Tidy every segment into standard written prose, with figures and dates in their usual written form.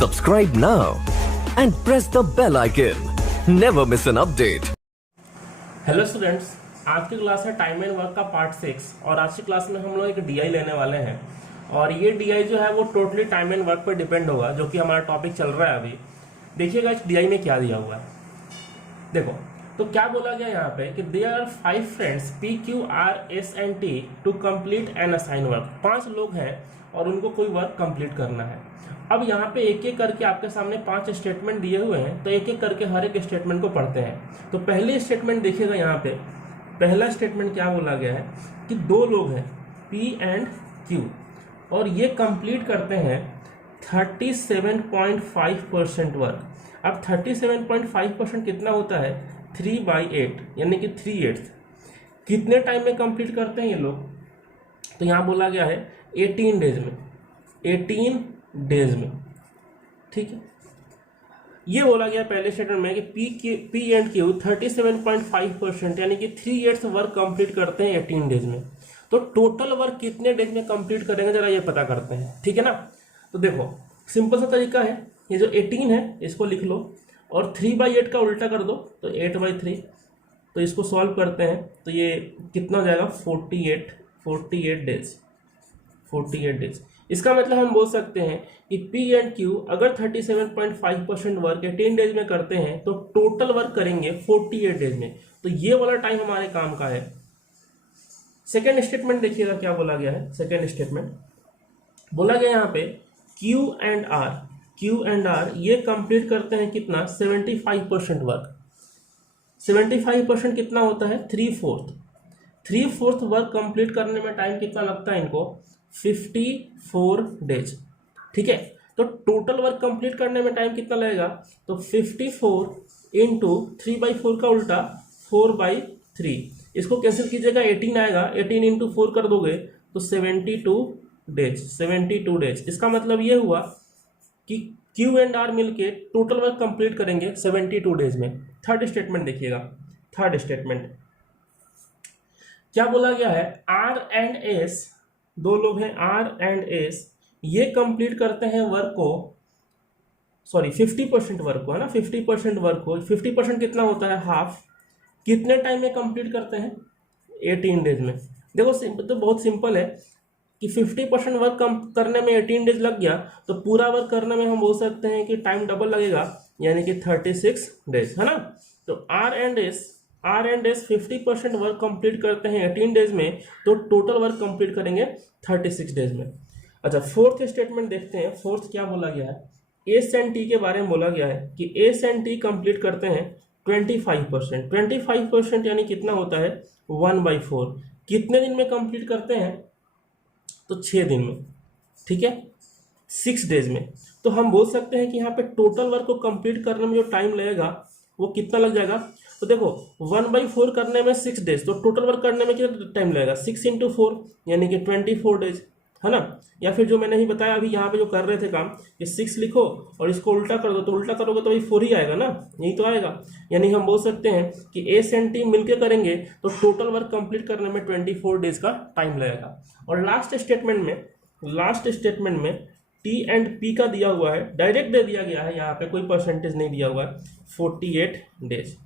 Subscribe now and press the bell icon. Never miss an update. Hello students, आज की class है time and work का part 6 और आज की क्लास में हम लोग एक डीआई लेने वाले हैं और ये डीआई जो है वो टोटली टाइम एंड वर्क पर डिपेंड होगा, जो कि हमारा टॉपिक चल रहा है अभी। देखिएगा इस डीआई में क्या दिया हुआ है। देखो तो क्या बोला गया यहाँ पे कि there are 5 friends P Q R S and T to complete an assign work. 5 लोग हैं और उनको कोई वर्क कंप्लीट करना है। अब यहाँ पे एक एक करके आपके सामने 5 स्टेटमेंट दिए हुए हैं, तो एक एक करके हर एक स्टेटमेंट को पढ़ते हैं। तो पहले स्टेटमेंट देखिएगा, यहाँ पे पहला स्टेटमेंट क्या बोला गया है कि 2 लोग हैं P एंड Q और ये कंप्लीट करते हैं 37.5% वर्क। अब 37.5% कितना होता है? 3/8 यानी कि 3/8। कितने टाइम में कंप्लीट करते हैं ये लोग? तो यहाँ बोला गया है 18 डेज में, 18 डेज में। ठीक है, ये बोला गया पहले स्टेटमेंट में कि P एंड Q 37.5% यानी कि 3/8 वर्क कंप्लीट करते हैं 18 डेज में। तो टोटल वर्क कितने डेज में कंप्लीट करेंगे जरा ये पता करते हैं। ठीक है ना, तो देखो सिंपल सा तरीका है, ये जो 18 है इसको लिख लो और 3/8 का उल्टा कर दो तो 8/3। तो इसको सॉल्व करते हैं तो ये कितना हो जाएगा? 48 डेज। 48 डेज। इसका मतलब हम बोल सकते हैं कि P एंड Q अगर 37.5% वर्क 18 डेज में करते हैं तो टोटल वर्क करेंगे 48 डेज में। तो ये वाला टाइम हमारे काम का है। सेकेंड स्टेटमेंट देखिएगा क्या बोला गया है। सेकेंड स्टेटमेंट बोला गया यहाँ पे Q एंड R ये कंप्लीट करते हैं कितना? 75% वर्क। 75% कितना होता है? 3/4 वर्क कंप्लीट करने में टाइम कितना लगता है इनको? 54 डेज। ठीक है, तो टोटल वर्क कंप्लीट करने में टाइम कितना लगेगा? तो 54 इंटू 3/4 का उल्टा 4/3। इसको कैंसिल कीजिएगा, 18 आएगा। 18 इंटू 4 कर दोगे तो 72 डेज। इसका मतलब ये हुआ कि Q एंड R मिलके टोटल वर्क कंप्लीट करेंगे 72 डेज में। थर्ड स्टेटमेंट देखिएगा। थर्ड स्टेटमेंट क्या बोला गया है? R एंड S, 2 लोग हैं R एंड S, ये कंप्लीट करते हैं वर्क को, सॉरी 50% वर्क को, है ना, 50% वर्क को। 50% कितना होता है? हाफ। कितने टाइम में कंप्लीट करते हैं? 18 डेज में। देखो तो बहुत सिंपल है कि 50% वर्क कम करने में 18 डेज लग गया तो पूरा वर्क करने में हम बोल सकते हैं कि टाइम डबल लगेगा, यानी कि 36 डेज, है ना। तो R and S 50% work complete करते हैं 18 डेज में, तो टोटल वर्क कंप्लीट करेंगे 36 डेज में। अच्छा, फोर्थ स्टेटमेंट देखते हैं। फोर्थ क्या बोला गया है? एस एंड टी के बारे में बोला गया है कि एस एंड टी कंप्लीट करते हैं 25%। 25% यानी कितना होता है? 1/4। कितने दिन में कंप्लीट करते हैं? तो 6 दिन में। ठीक है, 6 डेज में। तो हम बोल सकते हैं कि यहाँ पे टोटल वर्क को कंप्लीट करने में जो टाइम लगेगा वो कितना लग जाएगा? तो देखो 1/4 करने में 6 डेज, तो टोटल वर्क करने में कितना टाइम लगेगा? 6 इंटू 4 यानी कि 24 डेज, है ना। या फिर जो मैंने ही बताया अभी यहाँ पे जो कर रहे थे काम, ये 6 लिखो और इसको उल्टा कर दो, तो उल्टा करोगे तो भाई 4 ही आएगा ना, यही तो आएगा। यानी हम बोल सकते हैं कि एस एंड टी मिलकर करेंगे तो टोटल वर्क कंप्लीट करने में 24 डेज का टाइम लगेगा। और लास्ट स्टेटमेंट में टी एंड पी का दिया हुआ है, डायरेक्ट दे दिया गया है, यहाँ पे कोई परसेंटेज नहीं दिया हुआ है, 48 डेज।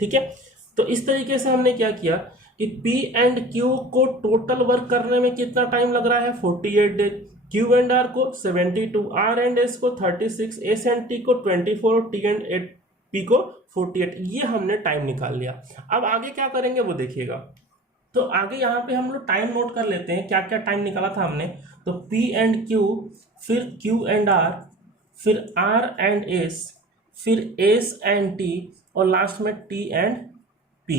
ठीक है, तो इस तरीके से हमने क्या किया कि P एंड Q को टोटल वर्क करने में कितना टाइम लग रहा है? 48 डेज। Q एंड R को 72, R एंड S को 36, S एंड T को 24 और T एंड P को 48। ये हमने टाइम निकाल लिया। अब आगे क्या करेंगे वो देखिएगा। तो आगे यहाँ पे हम लोग टाइम नोट कर लेते हैं, क्या क्या टाइम निकाला था हमने। तो P एंड Q, फिर Q एंड R, फिर R एंड S, फिर S एंड T और लास्ट में T and P।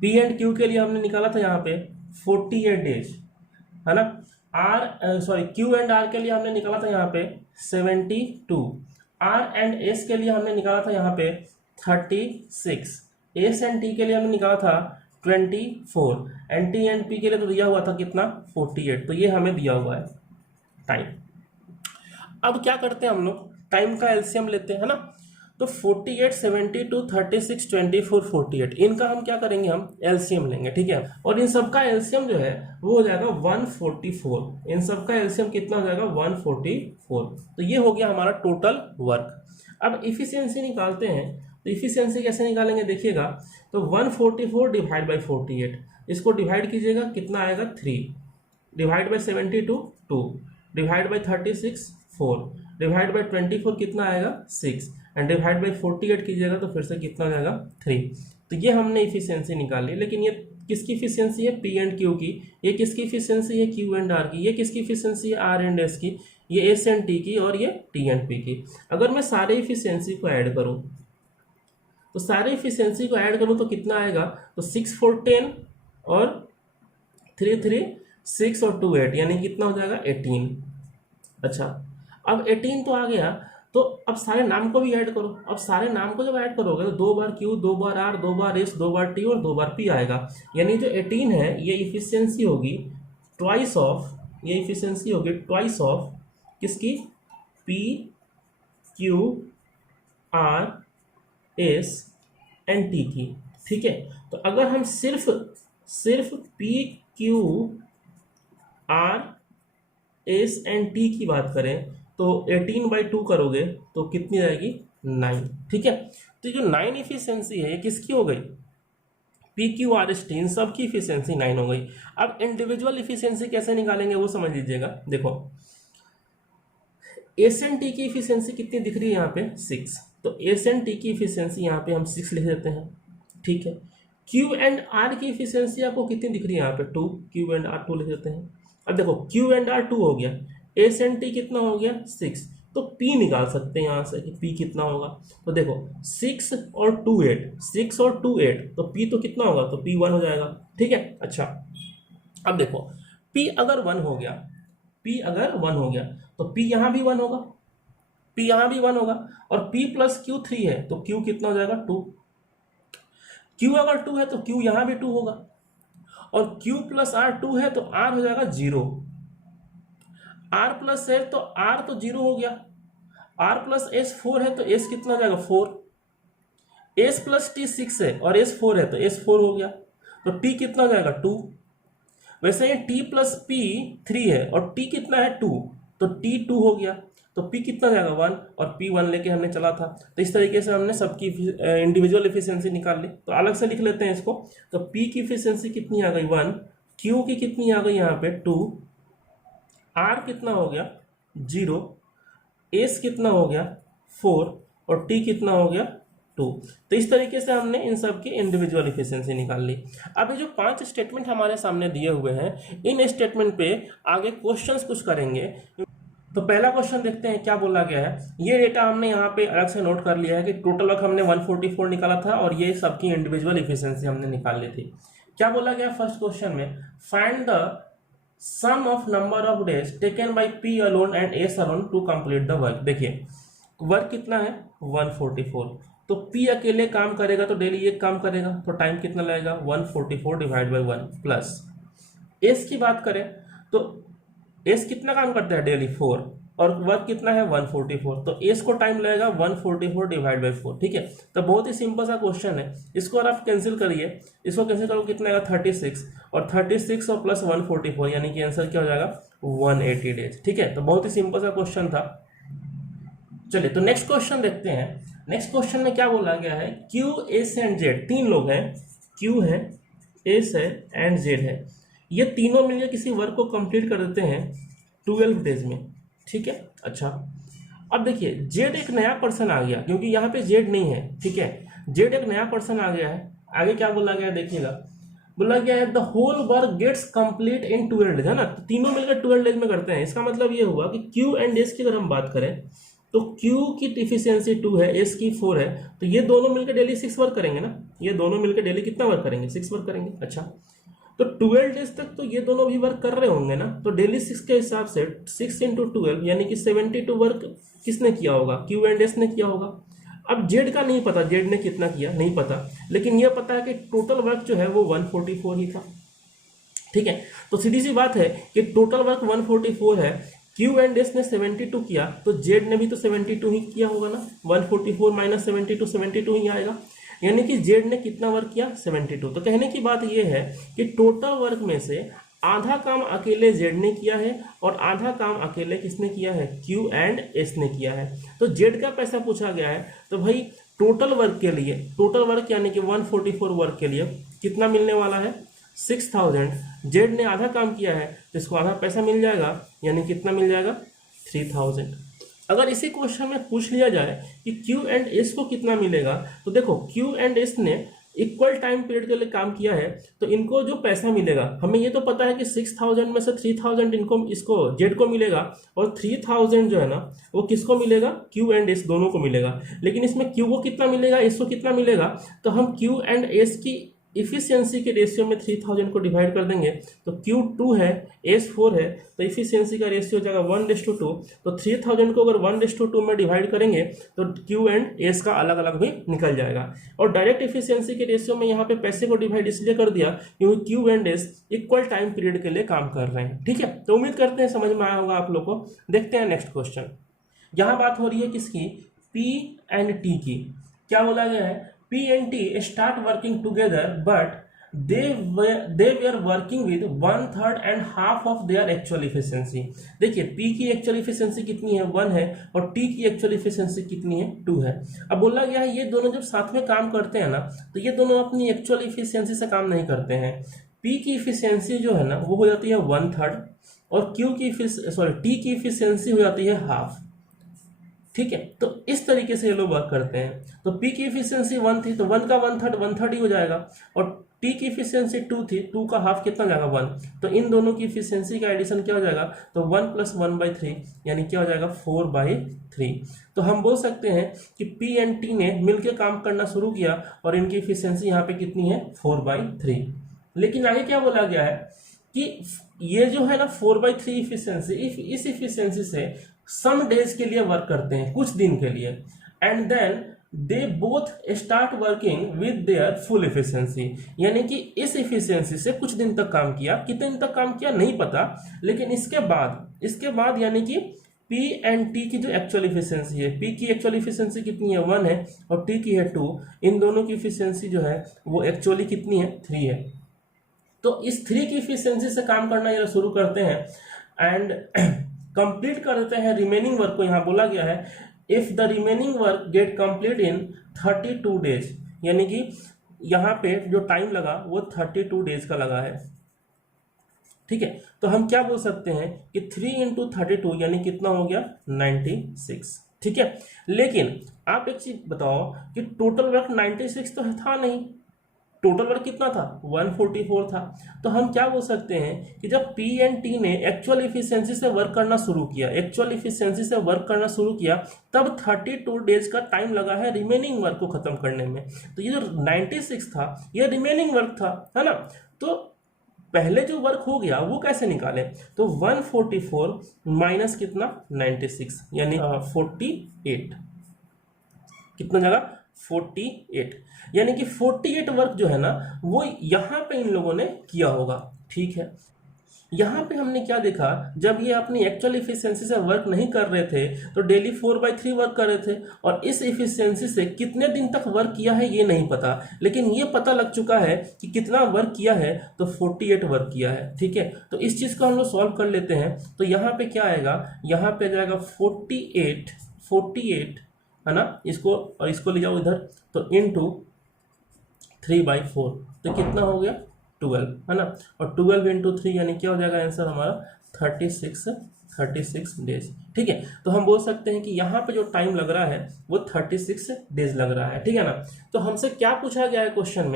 P and Q के लिए हमने निकाला था यहाँ पे 48 डेज, है ना। Q एंड R के लिए हमने निकाला था यहाँ पे 72। R एंड S के लिए हमने निकाला था यहाँ पे 36। S एंड T के लिए हमने निकाला था 24 एंड T एंड P के लिए तो दिया हुआ था कितना? 48। तो ये हमें दिया हुआ है टाइम। अब क्या करते हैं हम लोग? टाइम का एलसीएम लेते हैं, है ना। तो 48, 72, 36, 24, 48 इनका हम क्या करेंगे, हम एलसीएम लेंगे, ठीक है। और इन सबका एलसीएम जो है वो हो जाएगा 144। इन सबका एलसीएम कितना हो जाएगा, 144। तो ये हो गया हमारा टोटल वर्क। अब इफिशियंसी निकालते हैं, तो इफिशियंसी कैसे निकालेंगे देखिएगा। तो 144 डिवाइड बाई 48, इसको डिवाइड कीजिएगा, कितना आएगा 3, divide by 72 2, divide by 36 4, divide by 24 कितना आएगा 6, एंड डिवाइड बाई 48 कीजिएगा तो फिर से कितना हो जाएगा 3। तो ये हमने इफिशियंसी निकाली। लेकिन ये किसकी इफिशियंसी है, पी एंड क्यू की। ये किसकी इफिशियंसी है, क्यू एंड आर की। ये किसकी इफिशियंसी है, आर एंड एस की। ये एस एंड टी की, और ये टी एंड पी की। अगर मैं सारे इफिशियंसी को ऐड करूँ, तो सारे इफिशियंसी को ऐड करूँ तो कितना आएगा, तो 6 4 10 और 3 3 6 और 2 8, यानी कितना हो जाएगा 18। अच्छा, अब 18 तो आ गया, तो अब सारे नाम को भी ऐड करो। अब सारे नाम को जब ऐड करोगे तो 2 बार क्यू, 2 बार आर, 2 बार एस, 2 बार टी और 2 बार पी आएगा। यानी जो 18 है ये इफिशियंसी होगी ट्वाइस ऑफ, ये इफिशियंसी होगी ट्वाइस ऑफ किसकी, P Q R S and T की, ठीक है। तो अगर हम सिर्फ P Q R S and T की बात करें तो 18/2 करोगे तो कितनी आएगी 9, ठीक है। तो जो 9 इफिशियंसी है ये किसकी हो गई, P Q R S T, इन सब की इफिशियंसी 9 हो गई। अब इंडिविजुअल इफिशियंसी कैसे निकालेंगे वो समझ लीजिएगा। देखो एस एंड टी की इफिशियंसी कितनी दिख रही है यहाँ पे 6, तो एस एंड टी की इफिशियंसी यहाँ पे हम 6 लिख देते हैं, ठीक है। क्यू एंड आर की इफिशियंसी आपको कितनी दिख रही है यहाँ पे 2, क्यू एंड आर 2 लिख देते हैं। अब देखो क्यू एंड आर 2 हो गया, एस एंड टी कितना हो गया 6, तो पी निकाल सकते हैं यहाँ से कि पी कितना होगा। तो देखो 6 और 2 8, 6 और 2 8, तो पी तो कितना होगा, तो पी 1 हो जाएगा, ठीक है। अच्छा, अब देखो पी अगर 1 हो गया, पी अगर 1 हो गया तो पी यहाँ भी 1 होगा, पी यहाँ भी 1 होगा, और p प्लस क्यू 3 है तो q कितना हो जाएगा 2। q अगर 2 है तो q यहाँ भी 2 होगा, और q प्लस r 2 है तो r हो जाएगा 0, r प्लस s तो r तो 0 हो गया, r प्लस s 4 है तो s कितना हो जाएगा 4, s प्लस t 6 है और s 4 है तो s 4 हो गया, तो t कितना हो जाएगा 2। वैसे ये t प्लस p 3 है और t कितना है 2, तो t 2 हो गया, तो p कितना जाएगा 1, और p 1 लेके हमने चला था। तो इस तरीके से हमने सबकी इंडिविजुअल इफिशियंसी निकाल ली। तो अलग से लिख लेते हैं इसको। तो p की इफिशियंसी कितनी आ गई 1, q की कितनी आ गई यहाँ पे 2, r कितना हो गया 0, s कितना हो गया 4 और t कितना हो गया 2। तो इस तरीके से हमने इन सब की इंडिविजुअल इफिशियंसी निकाल ली। अब ये जो 5 स्टेटमेंट हमारे सामने दिए हुए हैं, इन स्टेटमेंट पे आगे क्वेश्चंस कुछ करेंगे। तो पहला क्वेश्चन देखते हैं क्या बोला गया है। ये डेटा हमने यहाँ पे अलग से नोट कर लिया है कि टोटल वर्क हमने 144 निकाला था और ये सबकी इंडिविजुअल इफिशियंसी हमने निकाल ली थी। क्या बोला गया फर्स्ट क्वेश्चन में, find the sum of number of days taken by P alone and S alone to complete the work. देखिए वर्क कितना है 144, तो पी अकेले काम करेगा तो डेली एक काम करेगा, तो टाइम कितना लगेगा 144 डिवाइड बाई 1 प्लस एस की बात करें तो एस कितना काम करता है डेली 4 और वर्क कितना है 144, तो एस को टाइम लगेगा 144 डिवाइड बाई 4, ठीक है। तो बहुत ही सिंपल सा क्वेश्चन है, इसको अगर आप कैंसिल करिए, इसको कैंसिल करोगे कितना आएगा 36, और 36 और प्लस 144 यानी कि आंसर क्या हो जाएगा 180 डेज, ठीक है। तो बहुत ही सिंपल सा क्वेश्चन था। चलिए तो नेक्स्ट क्वेश्चन देखते हैं। नेक्स्ट क्वेश्चन में क्या बोला गया है, क्यू एस एंड जेड, 3 लोग हैं, क्यू है, एस है एंड जेड है, ये तीनों मिलकर किसी वर्क को कंप्लीट कर देते हैं 12 डेज में, ठीक है। अच्छा अब देखिए जेड एक नया पर्सन आ गया, क्योंकि यहाँ पे जेड नहीं है, ठीक है। जेड एक नया पर्सन आ गया है। आगे क्या बोला गया देखिएगा, बोला गया है the whole work gets complete in 12 days, है ना। तीनों मिलकर 12 डेज में करते हैं। इसका मतलब ये हुआ कि क्यू एंड एस की अगर हम बात करें तो क्यू की इफिशियंसी 2 है, एस की 4 है, तो ये दोनों मिलकर डेली 6 वर्क करेंगे ना। ये दोनों मिलकर डेली कितना वर्क करेंगे 6 वर्क करेंगे। अच्छा तो 12 डेज तक तो ये दोनों भी वर्क कर रहे होंगे ना, तो डेली 6 के हिसाब से 6 × 12 यानी कि 72 वर्क किसने किया होगा, क्यू एंड एस ने किया होगा। अब जेड का नहीं पता, जेड ने कितना किया नहीं पता, लेकिन ये पता है कि टोटल वर्क जो है वो 144 ही था, ठीक है। तो सीधी सी बात है कि टोटल वर्क 144 है, क्यू एंड एस ने 72 किया तो जेड ने भी तो 72 ही किया होगा ना, 144 माइनस 72 72 ही आएगा, यानी कि जेड ने कितना वर्क किया 72। तो कहने की बात यह है कि टोटल वर्क में से आधा काम अकेले जेड ने किया है और आधा काम अकेले किसने किया है, क्यू एंड एस ने किया है। तो जेड का पैसा पूछा गया है, तो भाई टोटल वर्क के लिए, टोटल वर्क यानी कि 144 वर्क के लिए कितना मिलने वाला है 6000। जेड ने आधा काम किया है तो इसको आधा पैसा मिल जाएगा, यानी कितना मिल जाएगा 3000। अगर इसी क्वेश्चन में पूछ लिया जाए कि क्यू एंड एस को कितना मिलेगा, तो देखो क्यू एंड एस ने इक्वल टाइम पीरियड के लिए काम किया है, तो इनको जो पैसा मिलेगा, हमें ये तो पता है कि 6000 में से 3000 इनको इसको जेड को मिलेगा और 3000 जो है ना वो किसको मिलेगा, क्यू एंड एस दोनों को मिलेगा। लेकिन इसमें क्यू को कितना मिलेगा, एस को कितना मिलेगा, तो हम क्यू एंड एस की इफिशियंसी के रेशियो में 3000 को डिवाइड कर देंगे, तो क्यू 2 है एस 4 है, तो इफिशियंसी का रेशियो हो जाएगा 1:2। तो 3000 को अगर 1:2 में डिवाइड करेंगे तो क्यू एंड एस का अलग अलग भी निकल जाएगा। और डायरेक्ट इफिशियंसी के रेशियो में यहाँ पे पैसे को डिवाइड इसलिए कर दिया क्योंकि Q and S equal time period के लिए काम कर रहे हैं। ठीक है, तो उम्मीद करते हैं समझ में आया होगा आप लोग को। देखते हैं नेक्स्ट क्वेश्चन। यहाँ बात हो रही है किसकी, पी एंड टी की। क्या बोला गया है, P and T start working together but they were working with 1/3 and half of their actual efficiency। देखिए P की एक्चुअल इफिशियंसी कितनी है 1 है और T की एक्चुअल इफिशियंसी कितनी है 2 है। अब बोला गया है ये दोनों जब साथ में काम करते हैं ना तो ये दोनों अपनी एक्चुअल इफिशियंसी से काम नहीं करते हैं। P की इफिशियंसी जो है ना वो हो जाती है 1/3 और T की इफिशियंसी हो जाती है हाफ। ठीक है, तो इस तरीके से ये लोग वर्क करते हैं। तो P की इफिशियंसी 1 थी तो 1 का 1/3 ही हो जाएगा और T की इफिशियंसी 2 थी, 2 का हाफ कितना जाएगा 1। तो इन दोनों की इफिशियंसी का एडिशन क्या हो जाएगा, तो 1 + 1/3 यानी क्या हो जाएगा 4/3। तो हम बोल सकते हैं कि P एंड T ने मिलकर काम करना शुरू किया और इनकी इफिशियंसी यहाँ पे कितनी है 4/3। लेकिन आगे क्या बोला गया है कि ये जो है ना 4/3 इफिशियंसी, इस इफिशियंसी से सम डेज के लिए वर्क करते हैं, कुछ दिन के लिए, and then they both start working with their full efficiency. यानी कि इस इफिशियंसी से कुछ दिन तक काम किया, कितने दिन तक काम किया नहीं पता, लेकिन इसके बाद यानी कि P एंड T की जो एक्चुअल इफिशियंसी है, P की एक्चुअल इफिशियंसी कितनी है 1 है और T की है 2, इन दोनों की इफिशियंसी जो है वो एक्चुअली कितनी है 3 है। तो इस 3 की इफिशियंसी से काम करना ये शुरू करते हैं एंड कंप्लीट कर देते हैं रिमेनिंग वर्क को। यहाँ बोला गया है if the remaining work get complete in 32 days, यानी कि यहाँ पे जो टाइम लगा वो 32 डेज का लगा है। ठीक है, तो हम क्या बोल सकते हैं कि 3 × 32 यानी कितना हो गया 96। ठीक है, लेकिन आप एक चीज बताओ कि टोटल वर्क 96 तो था नहीं, टोटल वर्क कितना था 144 था। तो हम क्या बोल सकते हैं कि जब P एंड T ने एक्चुअल इफिशियंसी से वर्क करना शुरू किया तब 32 डेज का टाइम लगा है रिमेनिंग वर्क को खत्म करने में। तो ये जो 96 था ये रिमेनिंग वर्क था, है ना। तो पहले जो वर्क हो गया वो कैसे निकाले, तो 144 माइनस कितना 96 यानी 48, कितना जगह 48, यानी कि 48 वर्क जो है ना वो यहाँ पे इन लोगों ने किया होगा। ठीक है, यहाँ पे हमने क्या देखा, जब ये अपनी एक्चुअल इफिशियंसी से वर्क नहीं कर रहे थे तो डेली 4/3 वर्क कर रहे थे और इस इफिशियंसी से कितने दिन तक वर्क किया है ये नहीं पता, लेकिन ये पता लग चुका है कि कितना वर्क किया है, तो 48 वर्क किया है। ठीक है, तो इस चीज़ को हम लोग सॉल्व कर लेते हैं। तो यहाँ पे क्या आएगा, यहाँ पे जाएगा 48 है ना, इसको ले जाओ इधर, तो इनटू 3/4 तो कितना हो गया 12, है ना, और 12 × 3 यानी क्या हो जाएगा आंसर हमारा 36 डेज। ठीक है, तो हम बोल सकते हैं कि यहाँ पे जो टाइम लग रहा है वो 36 डेज लग रहा है। ठीक है ना। तो हमसे क्या पूछा गया है क्वेश्चन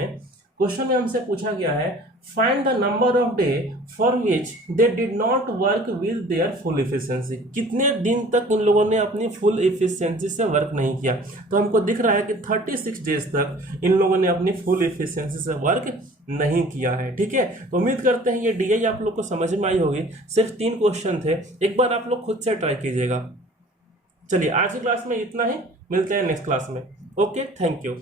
में हमसे पूछा गया है find the number of day for which they did not work with their full efficiency. कितने दिन तक इन लोगों ने अपनी फुल इफिशियंसी से वर्क नहीं किया, तो हमको दिख रहा है कि 36 डेज तक इन लोगों ने अपनी फुल इफिशियंसी से वर्क नहीं किया है। ठीक है, तो उम्मीद करते हैं ये DI आप लोग को समझ में आई होगी। सिर्फ 3 क्वेश्चन थे, एक बार आप लोग खुद से ट्राई कीजिएगा। चलिए आज की क्लास में इतना ही, मिलते हैं नेक्स्ट क्लास में। Okay, thank you.